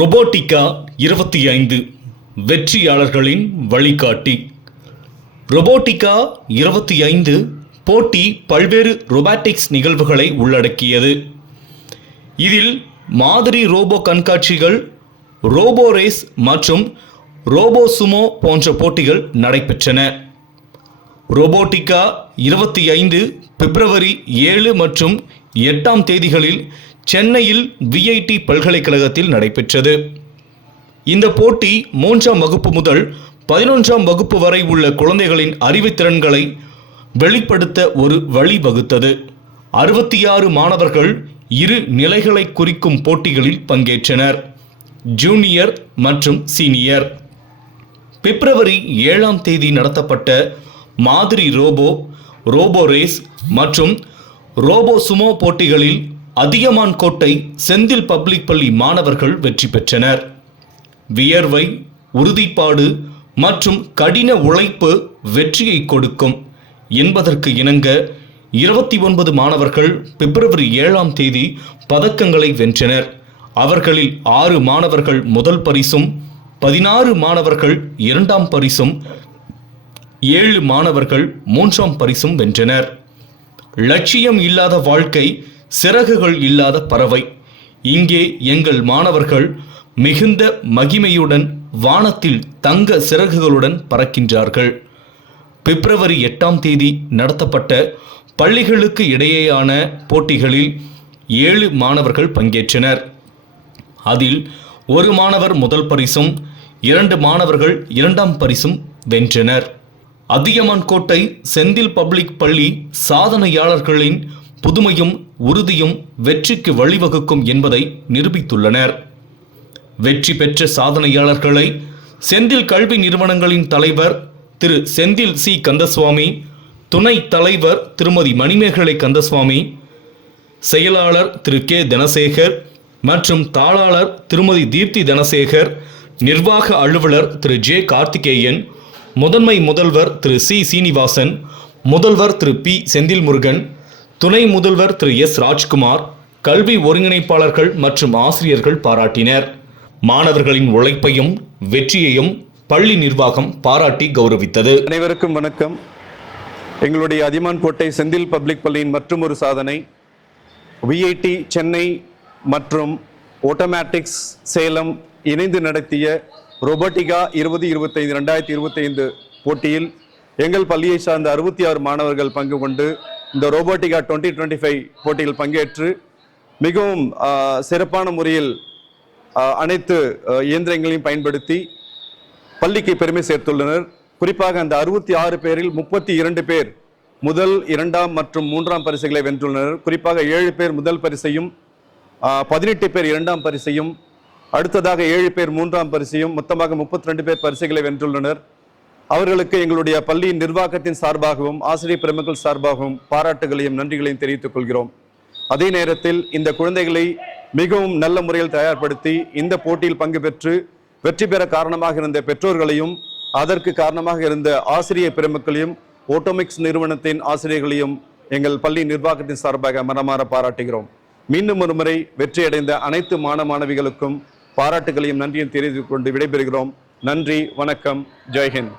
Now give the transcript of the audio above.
ரொபோட்டிகா 25 வெற்றியாளர்களின் வழிகாட்டி. ரொபோட்டிகா 25 போட்டி பல்வேறு ரொபாட்டிக்ஸ் நிகழ்வுகளை உள்ளடக்கியது. இதில் மாதிரி ரோபோ கண்காட்சிகள், ரோபோ ரேஸ் மற்றும் ரோபோ சுமோ போன்ற போட்டிகள் நடைபெற்றன. ரொபோட்டிகா 25 பிப்ரவரி 7 மற்றும் 8 தேதிகளில் சென்னையில் VIT பல்கலைக்கழகத்தில் நடைபெற்றது. இந்த போட்டி 3ஆம் வகுப்பு முதல் 11ஆம் வகுப்பு வரை உள்ள குழந்தைகளின் அறிவுத்திறன்களை வெளிப்படுத்த ஒரு வழிவகுத்தது. 66 மாணவர்கள் 2 நிலைகளை குறிக்கும் போட்டிகளில் பங்கேற்றனர், ஜூனியர் மற்றும் சீனியர். பிப்ரவரி 7 தேதி நடத்தப்பட்ட மாதிரி ரோபோ, ரோபோ ரேஸ் மற்றும் ரோபோ சுமோ போட்டிகளில் அதியமான் கோட்டை செந்தில் பப்ளிக் பள்ளி மாணவர்கள் வெற்றி பெற்றனர். வியர்வை, உறுதிப்பாடு மற்றும் கடின உழைப்பு வெற்றியை கொடுக்கும் என்பதற்கு இணங்க 29 மாணவர்கள் பிப்ரவரி 7 தேதி பதக்கங்களை வென்றனர். அவர்களில் 6 மாணவர்கள் முதல் பரிசும், 16 மாணவர்கள் 2ஆம் பரிசும், 7 மாணவர்கள் 3ஆம் பரிசும் வென்றனர். லட்சியம் இல்லாத வாழ்க்கை, சிறகுகள் இல்லாத பறவை. இங்கே எங்கள் மாணவர்கள் மிகுந்த மகிமையுடன் வானத்தில் தங்க சிறகுகளுடன் பறக்கின்றார்கள். பிப்ரவரி 8 தேதி நடத்தப்பட்ட பள்ளிகளுக்கு இடையேயான போட்டிகளில் 7 மாணவர்கள் பங்கேற்றனர். அதில் 1 மாணவர் முதல் பரிசும், 2 மாணவர்கள் 2ஆம் பரிசும் வென்றனர். அதியமான் கோட்டை செந்தில் பப்ளிக் பள்ளி சாதனையாளர்களின் புதுமையும் உறுதியும் வெற்றிக்கு வழிவகுக்கும் என்பதை நிரூபித்துள்ளனர். வெற்றி பெற்ற சாதனையாளர்களை செந்தில் கல்வி நிறுவனங்களின் தலைவர் திரு செந்தில் சி கந்தசுவாமி, துணைத் தலைவர் திருமதி மணிமேகலை கந்தசுவாமி, செயலாளர் திரு கே தனசேகர் மற்றும் தாளாளர் திருமதி தீப்தி தனசேகர், நிர்வாக அலுவலர் திரு ஜே கார்த்திகேயன், முதன்மை முதல்வர் திரு சி சீனிவாசன், முதல்வர் திரு பி செந்தில் முருகன், துணை முதல்வர் திரு எஸ் ராஜ்குமார், கல்வி ஒருங்கிணைப்பாளர்கள் மற்றும் ஆசிரியர்கள் பாராட்டினர். மாணவர்களின் உழைப்பையும் வெற்றியையும் பள்ளி நிர்வாகம் பாராட்டி கௌரவித்தது. அனைவருக்கும் வணக்கம். எங்களுடைய அதியமான் கோட்டை செந்தில் பப்ளிக் பள்ளியின் மற்றும் ஒரு சாதனை, VIT சென்னை மற்றும் ஆட்டோமேட்டிக்ஸ் சேலம் இணைந்து நடத்திய ரொபோட்டிகா 2025 போட்டியில் எங்கள் பள்ளியை சார்ந்த 66 மாணவர்கள் பங்கு கொண்டு இந்த ரொபோட்டிகா 2025 போட்டியில் பங்கேற்று மிகவும் சிறப்பான முறையில் அனைத்து இயந்திரங்களையும் பயன்படுத்தி பள்ளிக்கு பெருமை சேர்த்துள்ளனர். குறிப்பாக அந்த 66 பேரில் 32 பேர் முதல், 2ஆம் மற்றும் 3ஆம் பரிசுகளை வென்றுள்ளனர். குறிப்பாக 7 பேர் முதல் பரிசையும், 18 பேர் 2ஆம் பரிசையும், அடுத்ததாக 7 பேர் 3ஆம் பரிசையும், மொத்தமாக 32 பேர் பரிசுகளை வென்றுள்ளனர். அவர்களுக்கு எங்களுடைய பள்ளியின் நிர்வாகத்தின் சார்பாகவும் ஆசிரியர் பெருமக்கள் சார்பாகவும் பாராட்டுகளையும் நன்றிகளையும் தெரிவித்துக் கொள்கிறோம். அதே நேரத்தில் இந்த குழந்தைகளை மிகவும் நல்ல முறையில் தயார்படுத்தி இந்த போட்டியில் பங்கு பெற்று வெற்றி பெற காரணமாக இருந்த பெற்றோர்களையும், அதற்கு காரணமாக இருந்த ஆசிரியர் பெருமக்களையும், ஆட்டோமிக்ஸ் நிறுவனத்தின் ஆசிரியர்களையும் எங்கள் பள்ளி நிர்வாகத்தின் சார்பாக மனமாற பாராட்டுகிறோம். மீண்டும் ஒரு முறை வெற்றியடைந்த அனைத்து மாணவிகளுக்கும் பாராட்டுகளையும் நன்றியும் தெரிவித்துக் கொண்டு விடைபெறுகிறோம். நன்றி, வணக்கம், ஜெய்ஹிந்த்.